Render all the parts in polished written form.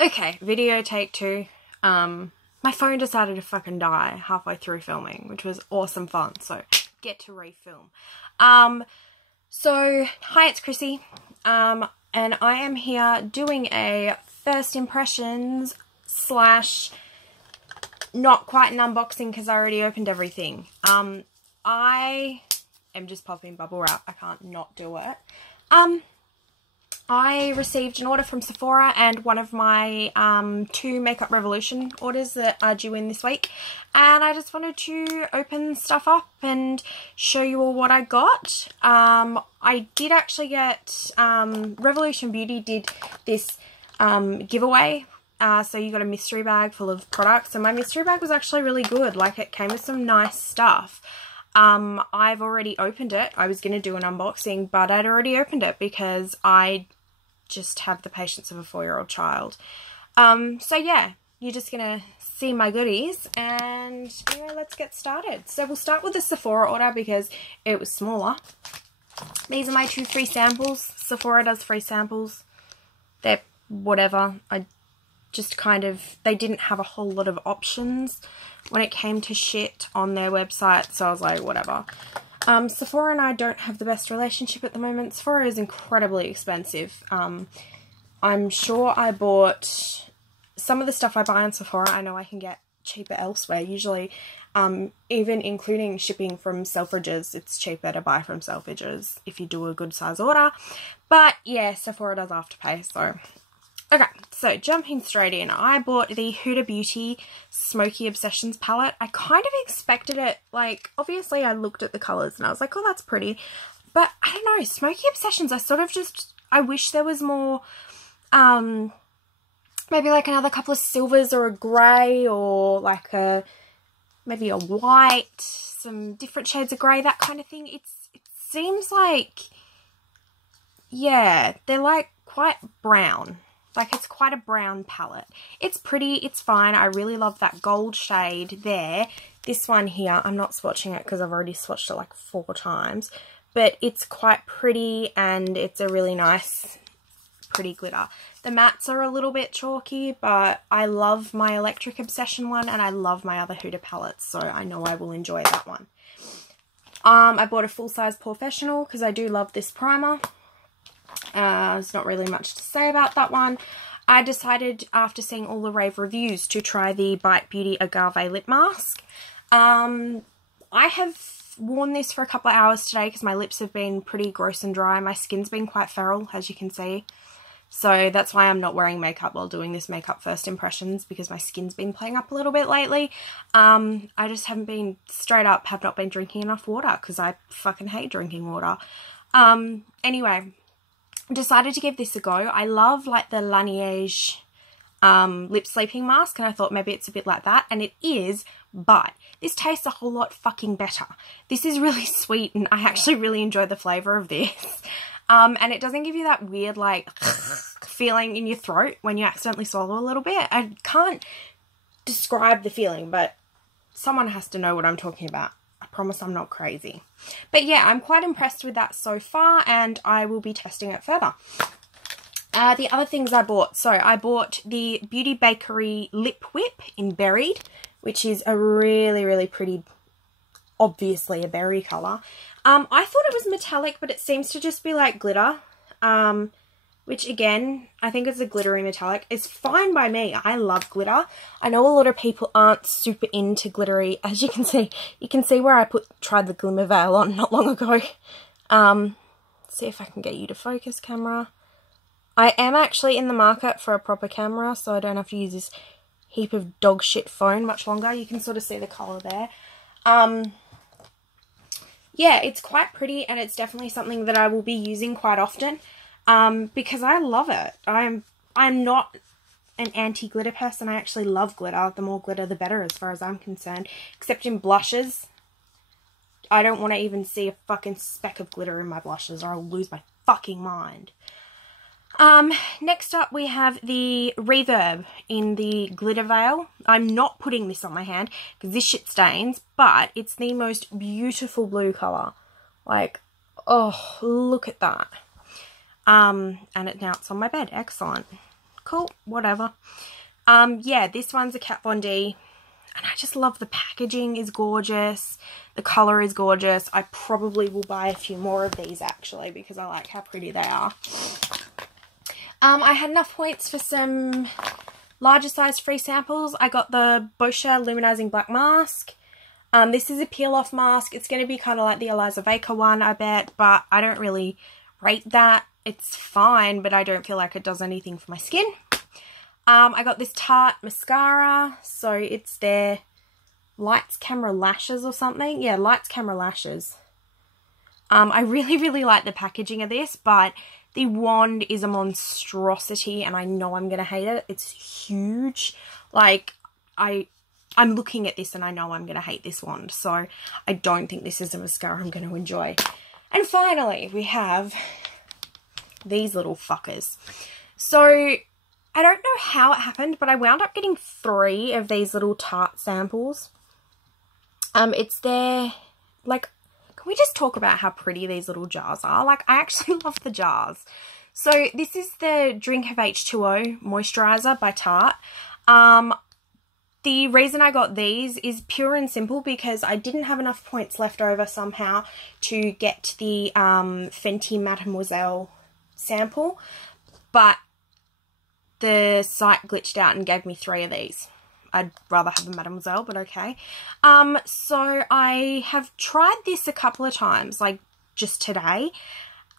Okay, video take 2. My phone decided to fucking die halfway through filming, which was awesome fun, so get to refilm. So, hi, it's Chrissy, and I am here doing a first impressions slash not quite an unboxing because I already opened everything. I am just popping bubble wrap. I can't not do it. I received an order from Sephora and one of my 2 Makeup Revolution orders that are due in this week, and I just wanted to open stuff up and show you all what I got. I did actually get Revolution Beauty did this giveaway, so you got a mystery bag full of products, and my mystery bag was actually really good. Like, it came with some nice stuff. I've already opened it. I was going to do an unboxing, but I'd already opened it because I just have the patience of a 4-year-old child. So yeah, you're just gonna see my goodies, and yeah, let's get started. So we'll start with the Sephora order because it was smaller. These are my 2 free samples. Sephora does free samples. They're whatever. I just kind of, they didn't have a whole lot of options when it came to shit on their website, so I was like, whatever. Sephora and I don't have the best relationship at the moment. Sephora is incredibly expensive. I'm sure I bought some of the stuff I buy on Sephora. I know I can get cheaper elsewhere. Usually, even including shipping from Selfridges, it's cheaper to buy from Selfridges if you do a good size order. But yeah, Sephora does Afterpay, so... Okay, so jumping straight in, I bought the Huda Beauty Smoky Obsessions palette. I kind of expected it, like, obviously I looked at the colours and I was like, oh, that's pretty. But, I don't know, Smoky Obsessions, I sort of just, I wish there was more, maybe like another couple of silvers or a grey or like maybe a white, some different shades of grey, that kind of thing. It seems like, yeah, they're like quite brown. Like, it's quite a brown palette. It's pretty, it's fine. I really love that gold shade there. This one here, I'm not swatching it because I've already swatched it like 4 times. But it's quite pretty and it's a really nice, pretty glitter. The mattes are a little bit chalky, but I love my Electric Obsession one and I love my other Huda palettes, so I know I will enjoy that one. I bought a full-size Professional because I do love this primer. There's not really much to say about that one. I decided, after seeing all the rave reviews, to try the Bite Beauty Agave Lip Mask. I have worn this for a couple of hours today because my lips have been pretty gross and dry. My skin's been quite feral, as you can see. So that's why I'm not wearing makeup while doing this makeup first impressions, because my skin's been playing up a little bit lately. I just haven't been, straight up, have not been drinking enough water because I fucking hate drinking water. Anyway, decided to give this a go. I love like the Laneige lip sleeping mask, and I thought maybe it's a bit like that, and it is, but this tastes a whole lot fucking better. This is really sweet and I actually really enjoy the flavour of this. And it doesn't give you that weird like feeling in your throat when you accidentally swallow a little bit. I can't describe the feeling, but someone has to know what I'm talking about. I promise I'm not crazy. But yeah, I'm quite impressed with that so far, and I will be testing it further. The other things I bought. So I bought the Beauty Bakery Lip Whip in Berried, which is a really, really pretty, obviously a berry colour. I thought it was metallic, but it seems to just be like glitter. Which again, I think it's a glittery metallic. It's fine by me. I love glitter. I know a lot of people aren't super into glittery. As you can see where I tried the Glimmer Veil on not long ago. See if I can get you to focus, camera. I am actually in the market for a proper camera, so I don't have to use this heap of dog shit phone much longer. You can sort of see the colour there. Yeah, it's quite pretty, and it's definitely something that I will be using quite often. Because I love it. I'm not an anti-glitter person. I actually love glitter. The more glitter, the better, as far as I'm concerned. Except in blushes. I don't want to even see a fucking speck of glitter in my blushes, or I'll lose my fucking mind. Next up we have the Reverb in the Glitter Veil. I'm not putting this on my hand because this shit stains, but it's the most beautiful blue colour. Like, oh, look at that. And now it's on my bed. Excellent. cool, whatever. Yeah, this one's a Kat Von D, and I just love the packaging is gorgeous. The colour is gorgeous. I probably will buy a few more of these actually because I like how pretty they are. I had enough points for some larger size free samples. I got the Boscia Luminizing Black Mask. This is a peel-off mask. It's going to be kind of like the Eliza Baker one, I bet, but I don't really rate that. It's fine, but I don't feel like it does anything for my skin. I got this Tarte mascara, so it's their Lights Camera Lashes or something. Yeah, Lights Camera Lashes. I really like the packaging of this, but the wand is a monstrosity and I know I'm going to hate it. It's huge. Like, I'm looking at this and I know I'm going to hate this wand, so I don't think this is a mascara I'm going to enjoy. And finally, we have these little fuckers. So, I don't know how it happened, but I wound up getting 3 of these little Tarte samples. It's their, like, can we just talk about how pretty these little jars are? Like, I actually love the jars. So, this is the Drink of H2O Moisturiser by Tarte. The reason I got these is pure and simple because I didn't have enough points left over somehow to get the Fenty Mademoiselle sample, but the site glitched out and gave me 3 of these. I'd rather have the Mademoiselle, but okay. So I have tried this a couple of times, like just today.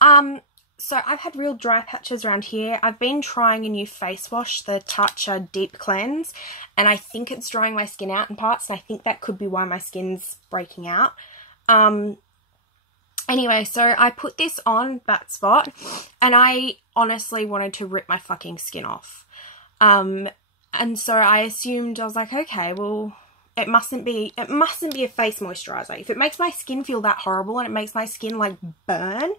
So I've had real dry patches around here. I've been trying a new face wash, the Tatcha Deep Cleanse, and I think it's drying my skin out in parts, and I think that could be why my skin's breaking out. Anyway, so I put this on that spot, and I honestly wanted to rip my fucking skin off. And so I assumed, I was like, okay, well, it mustn't be a face moisturiser. If it makes my skin feel that horrible and it makes my skin like burn,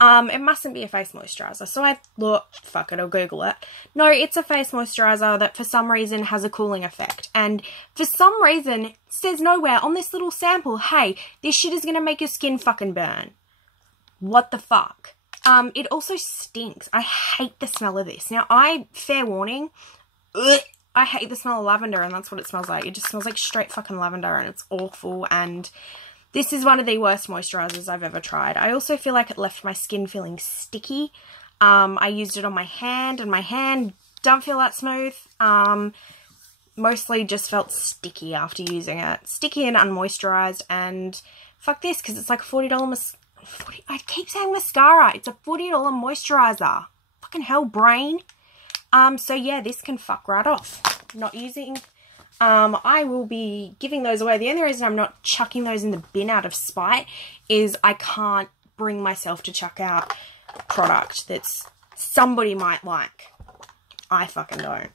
it mustn't be a face moisturiser. So I thought, fuck it, I'll Google it. No, it's a face moisturiser that for some reason has a cooling effect. And for some reason, it says nowhere on this little sample, hey, this shit is going to make your skin fucking burn. What the fuck? It also stinks. I hate the smell of this. Now, fair warning, I hate the smell of lavender, and that's what it smells like. It just smells like straight fucking lavender, and it's awful, and this is one of the worst moisturisers I've ever tried. I also feel like it left my skin feeling sticky. I used it on my hand, and my hand don't feel that smooth. Mostly just felt sticky after using it. Sticky and unmoisturised, and fuck this, because it's like a $40 I keep saying mascara. It's a $40 moisturiser. Fucking hell, brain. So yeah, this can fuck right off. Not using. I will be giving those away. The only reason I'm not chucking those in the bin out of spite is I can't bring myself to chuck out product that's somebody might like. I fucking don't.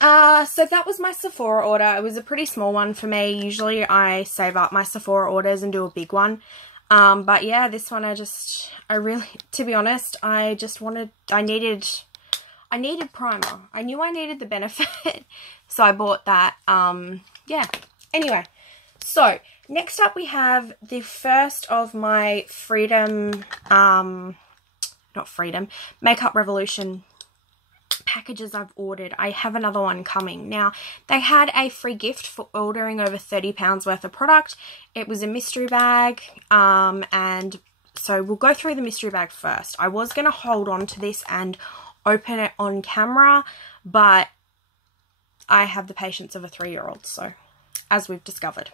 So that was my Sephora order. It was a pretty small one for me. Usually I save up my Sephora orders and do a big one. But yeah, this one I really, to be honest, I needed primer. I knew I needed the Benefit, so I bought that. Yeah. Anyway, so next up we have the first of my Makeup Revolution packages I've ordered. I have another one coming. Now, they had a free gift for ordering over £30 worth of product. It was a mystery bag, and so we'll go through the mystery bag first. I was going to hold on to this and open it on camera, but I have the patience of a 3-year-old, so as we've discovered.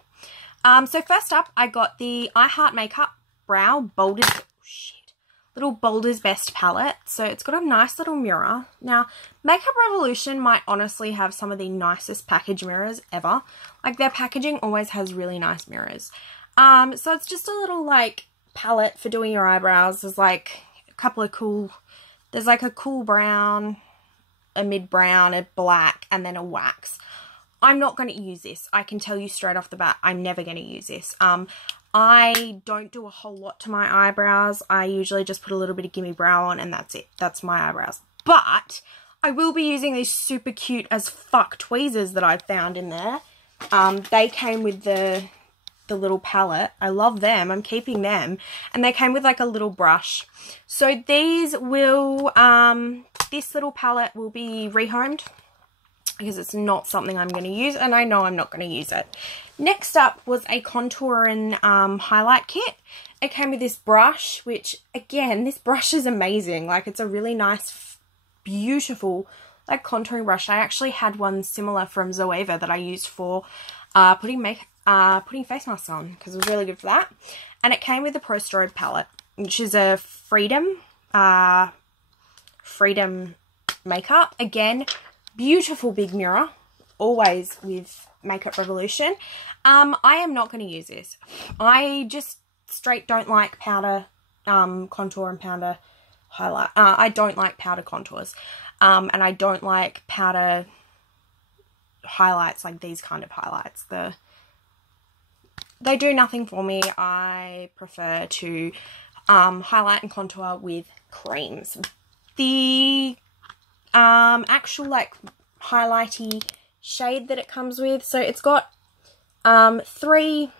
So first up, I got the I Heart Makeup Brow Boulder's Best palette. So it's got a nice little mirror. Now, Makeup Revolution might honestly have some of the nicest package mirrors ever. Like, their packaging always has really nice mirrors. So it's just a little, like, palette for doing your eyebrows. There's, like, a couple of cool... There's, like, a cool brown, a mid-brown, a black, and then a wax. I'm not going to use this. I can tell you straight off the bat, I'm never going to use this. I don't do a whole lot to my eyebrows. I usually just put a little bit of Gimme Brow on, and that's it. That's my eyebrows. But I will be using these super cute as fuck tweezers that I found in there. They came with the the little palette. I love them. I'm keeping them. And they came with like a little brush. So these will, this little palette will be rehomed because it's not something I'm going to use, and I know I'm not going to use it. Next up was a contour and highlight kit. It came with this brush, which again, this brush is amazing. Like, it's a really nice, beautiful like contouring brush. I actually had one similar from Zoeva that I used for putting face masks on because it was really good for that. And it came with the Pro Strobe palette, which is a Freedom makeup. Again, beautiful big mirror, always with Makeup Revolution. I am not going to use this. I just straight don't like powder contour and powder highlight. I don't like powder contours. And I don't like powder highlights, like these kind of highlights. They do nothing for me. I prefer to highlight and contour with creams. The actual like highlighty shade that it comes with, so it's got 3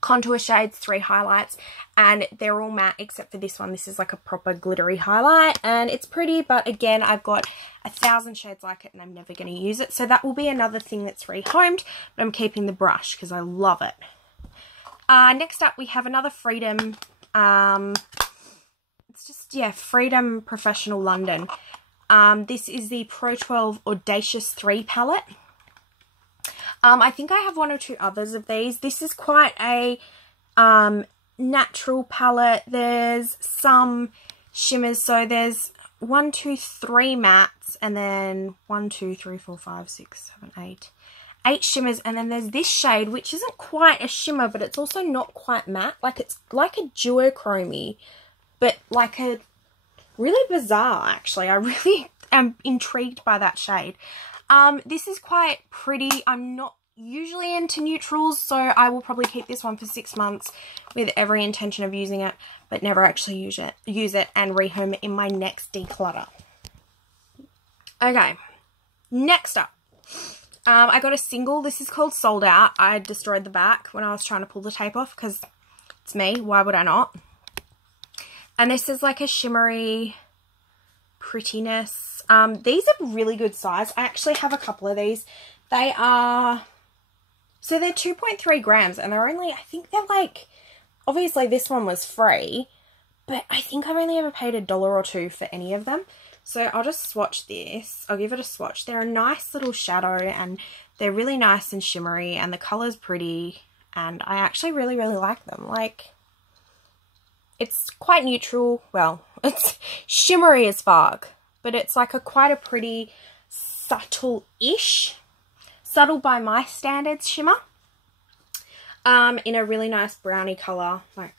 contour shades, 3 highlights, and they're all matte except for this one. This is like a proper glittery highlight, and it's pretty, but again, I've got 1,000 shades like it and I'm never going to use it. So that will be another thing that's rehomed, but I'm keeping the brush because I love it. Next up we have another Freedom, it's just, yeah, Freedom Professional London. This is the Pro 12 Audacious 3 palette. I think I have 1 or 2 others of these. This is quite a natural palette. There's some shimmers. So there's 1, 2, 3 mattes, and then 1, 2, 3, 4, 5, 6, 7, 8. 8 shimmers, and then there's this shade, which isn't quite a shimmer, but it's also not quite matte. Like, it's like a duochrome, but like a really bizarre, actually. I really am intrigued by that shade. This is quite pretty. I'm not usually into neutrals, so I will probably keep this one for 6 months with every intention of using it, but never actually use it and rehome it in my next declutter. Okay, next up. I got a single. This is called Sold Out. I destroyed the back when I was trying to pull the tape off because it's me. Why would I not? And this is like a shimmery prettiness. These are really good size. I actually have a couple of these. They are, so they're 2.3 grams and they're only, I think they're like, obviously this one was free, but I think I've only ever paid $1 or $2 for any of them. So I'll just swatch this. I'll give it a swatch. They're a nice little shadow and they're really nice and shimmery and the colour's pretty and I actually really, really like them. Like, it's quite neutral. Well, it's shimmery as fuck, but it's like quite a pretty subtle-ish, subtle by my standards shimmer, in a really nice brownie colour. Like,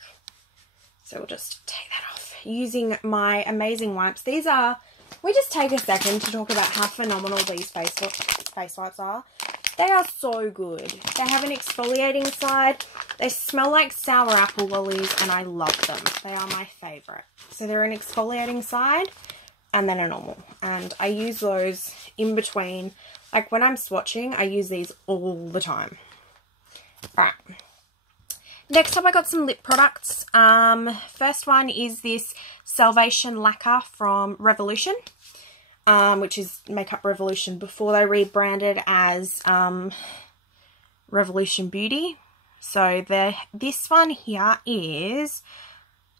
so we'll just take that off using my amazing wipes. These are, we just take a second to talk about how phenomenal these face wipes are. They are so good. They have an exfoliating side. They smell like sour apple lollies and I love them. They are my favourite. So they're an exfoliating side and then a normal. And I use those in between. Like when I'm swatching, I use these all the time. Alright. Next up, I got some lip products. First one is this Salvation Lacquer from Revolution, which is Makeup Revolution before they rebranded as Revolution Beauty. So this one here is,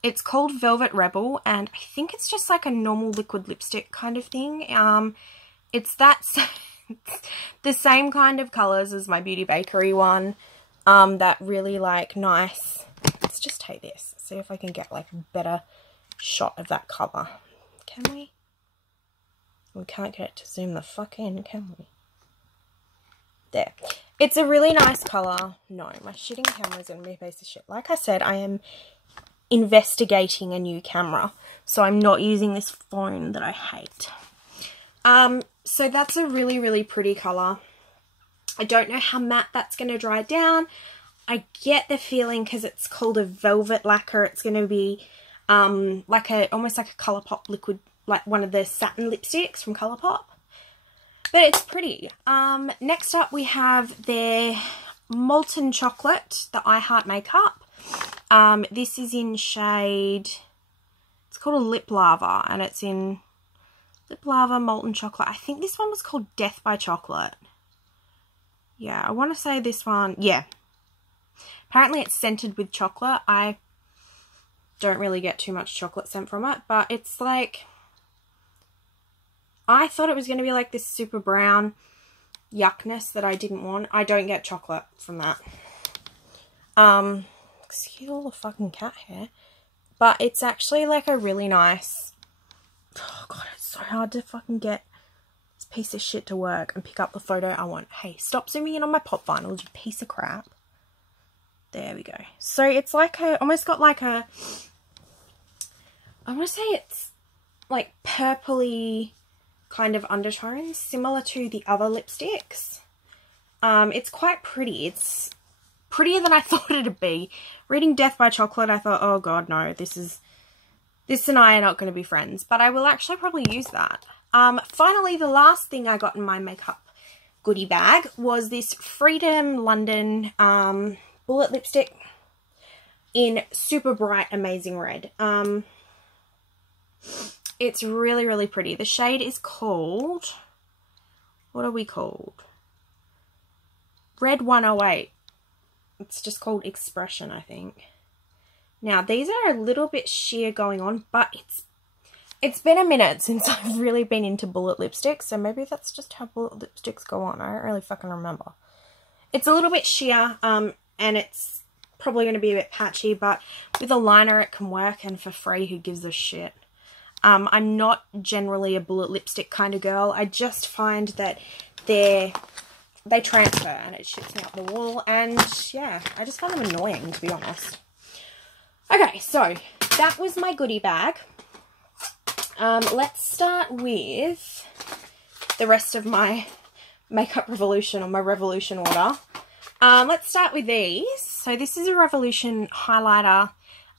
it's called Velvet Rebel, and I think it's just like a normal liquid lipstick kind of thing. It's the same kind of colours as my Beauty Bakery one. That really like nice, let's just take this, see if I can get like a better shot of that colour. Can we? We can't get it to zoom the fuck in, can we? There. It's a really nice colour. No, my shitting camera is going to be a piece of shit. Like I said, I am investigating a new camera, so I'm not using this phone that I hate. So that's a really, really pretty colour. I don't know how matte that's going to dry down. I get the feeling because it's called a velvet lacquer, it's going to be like almost like a Colourpop liquid, like one of the satin lipsticks from Colourpop. But it's pretty. Next up we have their Molten Chocolate, the I Heart Makeup. This is in shade, it's called a Lip Lava, and it's in Lip Lava Molten Chocolate. I think this one was called Death by Chocolate. Yeah, I want to say this one, yeah. Apparently it's scented with chocolate. I don't really get too much chocolate scent from it, but it's like, I thought it was going to be like this super brown yuckness that I didn't want. I don't get chocolate from that. Excuse all the fucking cat hair. But it's actually like a really nice, oh god, it's so hard to fucking get this piece of shit to work and pick up the photo I want. Hey, stop zooming in on my pop vinyl, you piece of crap. There we go. So it's like a, almost got like a, I want to say it's like purpley kind of undertones, similar to the other lipsticks. It's quite pretty. It's prettier than I thought it'd be. Reading Death by Chocolate, I thought, oh god, no, this and I are not going to be friends. But I will actually probably use that. Finally, the last thing I got in my makeup goodie bag was this Freedom London bullet lipstick in super bright, amazing red. It's really, really pretty. The shade is called, what are we called? Red 108. It's just called Expression, I think. Now, these are a little bit sheer going on, but it's been a minute since I've really been into bullet lipsticks, so maybe that's just how bullet lipsticks go on. I don't really fucking remember. It's a little bit sheer, and it's probably going to be a bit patchy, but with a liner it can work, and for free, who gives a shit? I'm not generally a bullet lipstick kind of girl. I just find that they transfer and it shits me up the wall, and yeah, I just find them annoying, to be honest. Okay, so that was my goodie bag. Let's start with the rest of my makeup revolution, or my revolution order. Let's start with these. So this is a Revolution highlighter.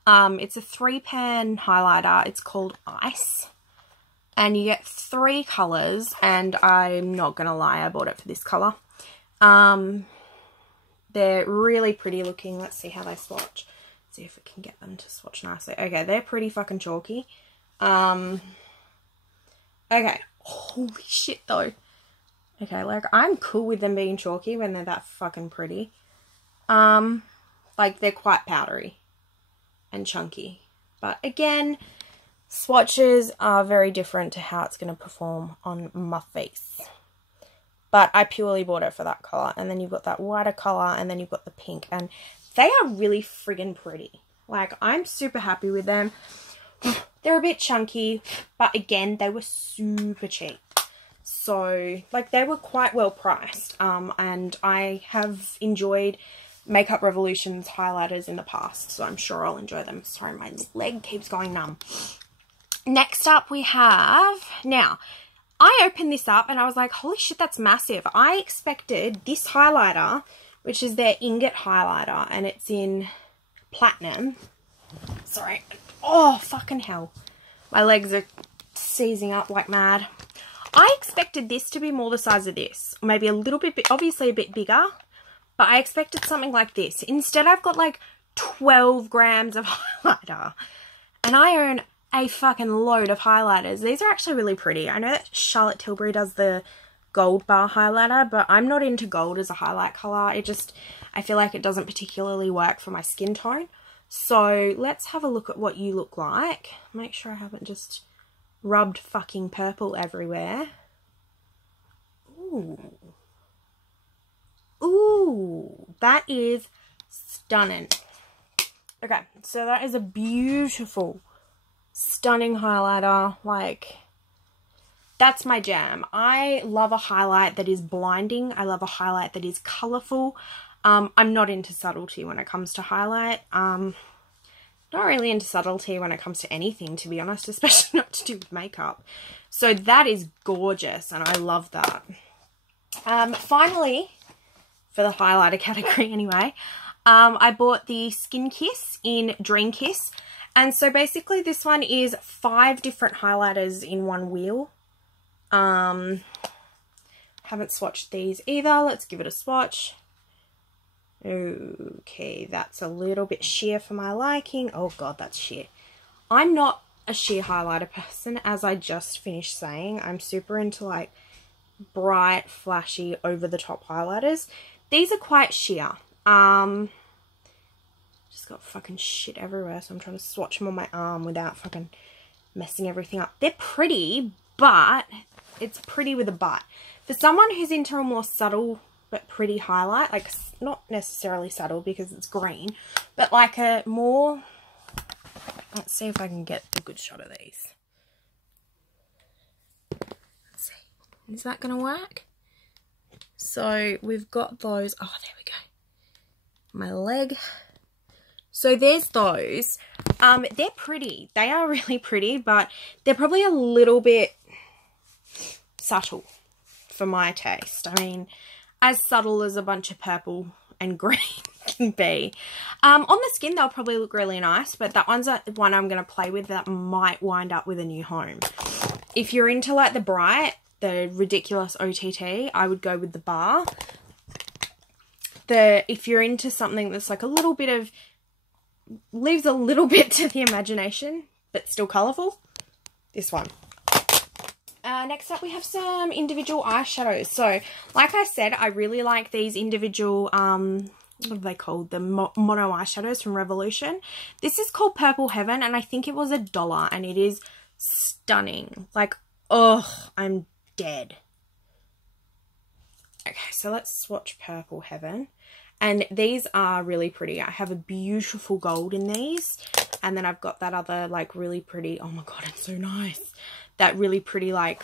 It's a 3-pan highlighter. It's called Ice. And you get 3 colours, and I'm not going to lie, I bought it for this colour. They're really pretty looking. Let's see how they swatch. See if we can get them to swatch nicely. Okay, they're pretty fucking chalky. Okay. Holy shit, though. Okay, like, I'm cool with them being chalky when they're that fucking pretty. Like, they're quite powdery and chunky. But again, swatches are very different to how it's going to perform on my face. But I purely bought it for that colour. And then you've got that whiter colour, and then you've got the pink. And they are really friggin' pretty. Like, I'm super happy with them. They're a bit chunky, but again, they were super cheap. So, like, they were quite well priced. And I have enjoyed Makeup Revolution's highlighters in the past, so I'm sure I'll enjoy them. Sorry, my leg keeps going numb. Next up we have, now, I opened this up and I was like, holy shit, that's massive. I expected this highlighter, which is their ingot highlighter, and it's in platinum. Sorry. Oh, fucking hell. My legs are seizing up like mad. I expected this to be more the size of this. Maybe a little bit, obviously a bit bigger. But I expected something like this. Instead, I've got like 12 grams of highlighter. And I own a fucking load of highlighters. These are actually really pretty. I know that Charlotte Tilbury does the gold bar highlighter, but I'm not into gold as a highlight colour. It just, I feel like it doesn't particularly work for my skin tone. So let's have a look at what you look like. Make sure I haven't just rubbed fucking purple everywhere. Ooh. Ooh, that is stunning. Okay, so that is a beautiful, stunning highlighter. Like, that's my jam. I love a highlight that is blinding. I love a highlight that is colourful. I'm not into subtlety when it comes to highlight. Not really into subtlety when it comes to anything, to be honest, especially not to do with makeup. So that is gorgeous, and I love that. Finally, for the highlighter category anyway, I bought the Skin Kiss in Dream Kiss. And so basically this one is 5 different highlighters in one wheel. Haven't swatched these either. Let's give it a swatch. Okay, that's a little bit sheer for my liking. Oh god, that's sheer. I'm not a sheer highlighter person, as I just finished saying. I'm super into like bright, flashy, over the top highlighters. These are quite sheer. Just got fucking shit everywhere, so I'm trying to swatch them on my arm without fucking messing everything up. They're pretty, but it's pretty with a but. For someone who's into a more subtle but pretty highlight, like not necessarily subtle because it's green, but like a more, let's see if I can get a good shot of these. Let's see, is that gonna work? So we've got those, oh there we go, my leg. So there's those. They're pretty, they are really pretty, but they're probably a little bit subtle for my taste. I mean, as subtle as a bunch of purple and green can be. On the skin, they'll probably look really nice, but that one's one I'm going to play with that might wind up with a new home. If you're into like the bright, the ridiculous OTT, I would go with the bar. If you're into something that's like a little bit of, leaves a little bit to the imagination, but still colourful, this one. Next up we have some individual eyeshadows. So like I said, I really like these individual, what are they called? The mono eyeshadows from Revolution. This is called Purple Heaven, and I think it was $1, and it is stunning. Like, oh, I'm dead. Okay, so let's swatch Purple Heaven. And these are really pretty. I have a beautiful gold in these. And then I've got that other like really pretty, oh my god, it's so nice. That really pretty like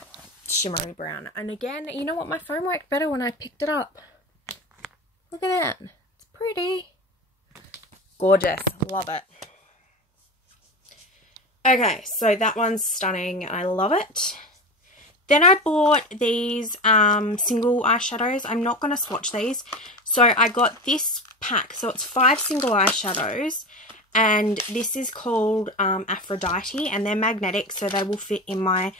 shimmery brown. And again, you know what? My phone worked better when I picked it up. Look at that. It's pretty. Gorgeous. Love it. Okay, so that one's stunning. I love it. Then I bought these single eyeshadows. I'm not going to swatch these. So I got this pack. So it's 5 single eyeshadows. And this is called Aphrodite. And they're magnetic, so they will fit in my...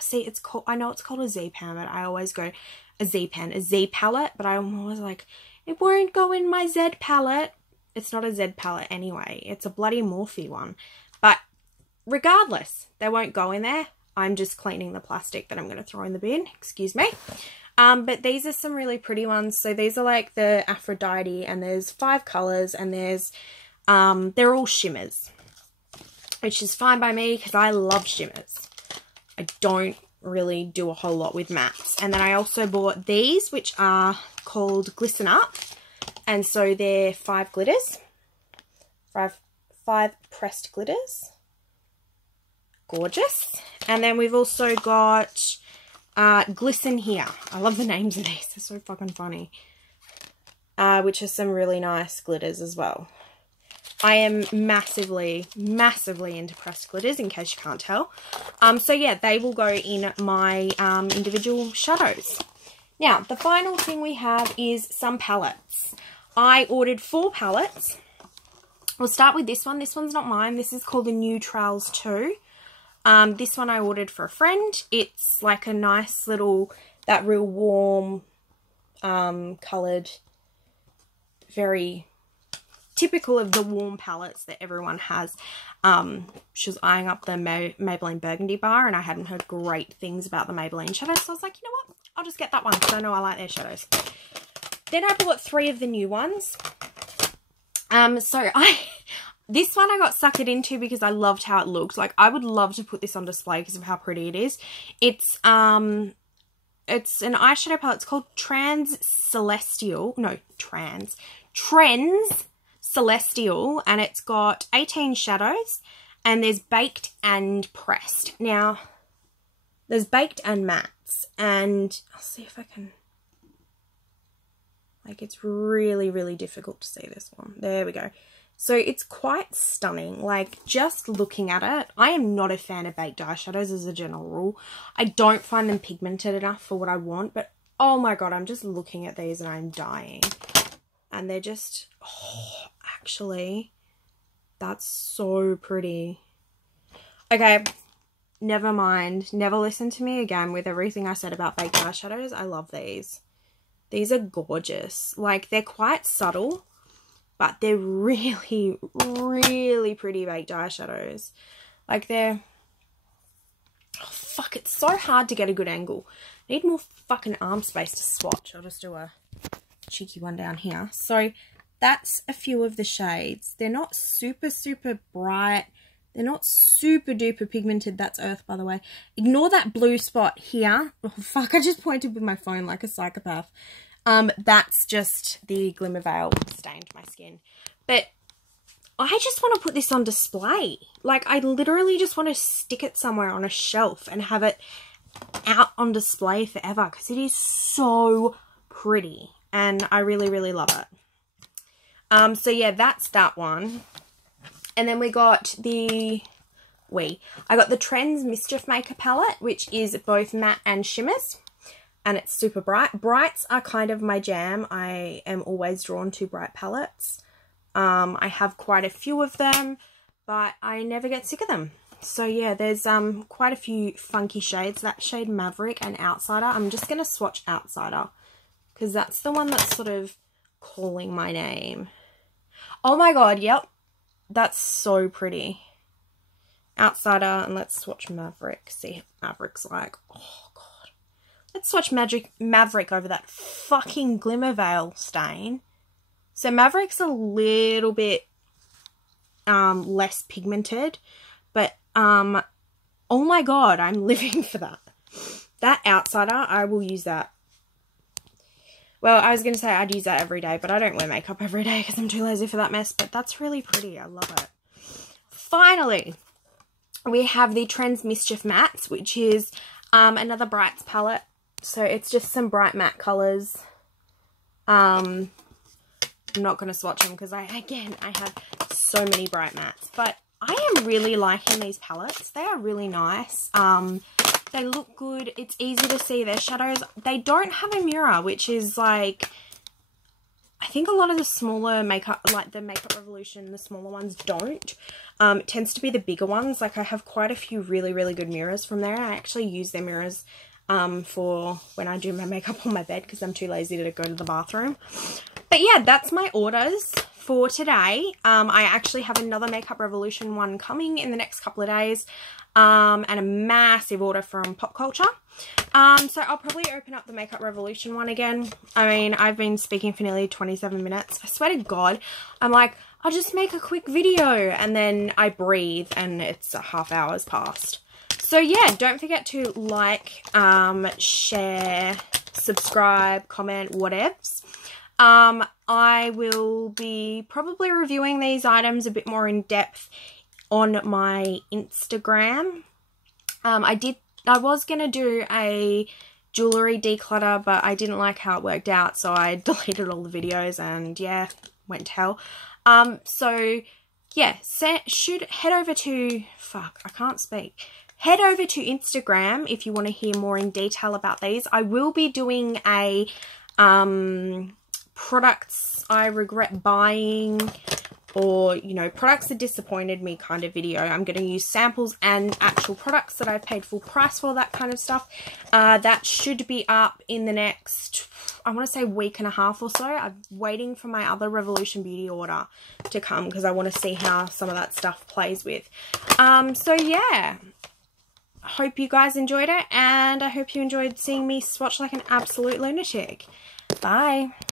see, it's called... I know it's called a Z pen, but I always go a Z pen. A Z palette. But I'm always like, it won't go in my Z palette. It's not a Z palette anyway. It's a bloody Morphe one. But regardless, they won't go in there. I'm just cleaning the plastic that I'm going to throw in the bin. Excuse me. But these are some really pretty ones. So these are like the Aphrodite, and there's 5 colours, and there's, they're all shimmers, which is fine by me because I love shimmers. I don't really do a whole lot with mattes. And then I also bought these, which are called Glisten Up. And so they're 5 glitters, 5 pressed glitters. Gorgeous. And then we've also got Glisten Here. I love the names of these. They're so fucking funny. Which are some really nice glitters as well. I am massively, massively into pressed glitters, in case you can't tell. So yeah, they will go in my individual shadows. Now, the final thing we have is some palettes. I ordered 4 palettes. We'll start with this one. This one's not mine. This is called the Neutrals 2. This one I ordered for a friend. It's like a nice little, that real warm, coloured, very typical of the warm palettes that everyone has. She was eyeing up the Maybelline Burgundy bar, and I hadn't heard great things about the Maybelline shadows, so I was like, you know what? I'll just get that one because I know I like their shadows. Then I bought 3 of the new ones. This one I got suckered into because I loved how it looked. Like, I would love to put this on display because of how pretty it is. It's an eyeshadow palette. It's called Trends Celestial, and it's got 18 shadows, and there's baked and pressed. Now, there's baked and mattes, and I'll see if I can... Like, it's really, really difficult to see this one. There we go. So it's quite stunning. Like, just looking at it, I am not a fan of baked eyeshadows as a general rule. I don't find them pigmented enough for what I want, but oh my god, I'm just looking at these and I'm dying. And they're just, oh, actually, that's so pretty. Okay, never mind. Never listen to me again with everything I said about baked eyeshadows. I love these. These are gorgeous. Like, they're quite subtle, but they're really, really pretty baked eyeshadows. Like, they're... Oh, fuck, it's so hard to get a good angle. I need more fucking arm space to swatch. I'll just do a cheeky one down here. So, that's a few of the shades. They're not super, super bright. They're not super duper pigmented. That's Earth, by the way. Ignore that blue spot here. Oh, fuck, I just pointed with my phone like a psychopath. That's just the Glimmer Veil stained my skin. But I just want to put this on display. Like, I literally just want to stick it somewhere on a shelf and have it out on display forever because it is so pretty and I really, really love it. So yeah, that's that one. And then I got the Trends Mischief Maker palette, which is both matte and shimmers. And it's super bright. Brights are kind of my jam. I am always drawn to bright palettes. I have quite a few of them, but I never get sick of them. So yeah, there's quite a few funky shades. That shade Maverick and Outsider. I'm just going to swatch Outsider because that's the one that's sort of calling my name. Oh my god, yep. That's so pretty. Outsider, and let's swatch Maverick. See what Maverick's like. Oh god. Let's swatch Maverick over that fucking Glimmer Veil stain. So Maverick's a little bit less pigmented, but oh my god, I'm living for that. That Outsider, I will use that. Well, I was going to say I'd use that every day, but I don't wear makeup every day because I'm too lazy for that mess. But that's really pretty. I love it. Finally, we have the Trends Mischief Mattes, which is another Brights palette. So it's just some bright matte colours. I'm not going to swatch them because I have so many bright mattes. But I am really liking these palettes. They are really nice. They look good. It's easy to see their shadows. They don't have a mirror, which is like, I think a lot of the smaller makeup, like the Makeup Revolution, the smaller ones don't. It tends to be the bigger ones. Like I have quite a few really, really good mirrors from there. I actually use their mirrors for when I do my makeup on my bed because I'm too lazy to go to the bathroom. But yeah, that's my orders for today. I actually have another Makeup Revolution one coming in the next couple of days. And a massive order from Pop Culture. So I'll probably open up the Makeup Revolution one again. I mean, I've been speaking for nearly 27 minutes. I swear to God, I'm like, I'll just make a quick video. And then I breathe and it's a half hour's past. So yeah, don't forget to like, share, subscribe, comment, whatevs. I will be probably reviewing these items a bit more in depth on my Instagram. I was going to do a jewellery declutter, but I didn't like how it worked out, so I deleted all the videos and yeah, went to hell. So yeah, head over to, head over to Instagram if you want to hear more in detail about these. I will be doing a products I regret buying, or, you know, products that disappointed me kind of video. I'm going to use samples and actual products that I've paid full price for, that kind of stuff. That should be up in the next, I want to say, week and a half or so. I'm waiting for my other Revolution Beauty order to come because I want to see how some of that stuff plays with. So yeah, I hope you guys enjoyed it, and I hope you enjoyed seeing me swatch like an absolute lunatic. Bye.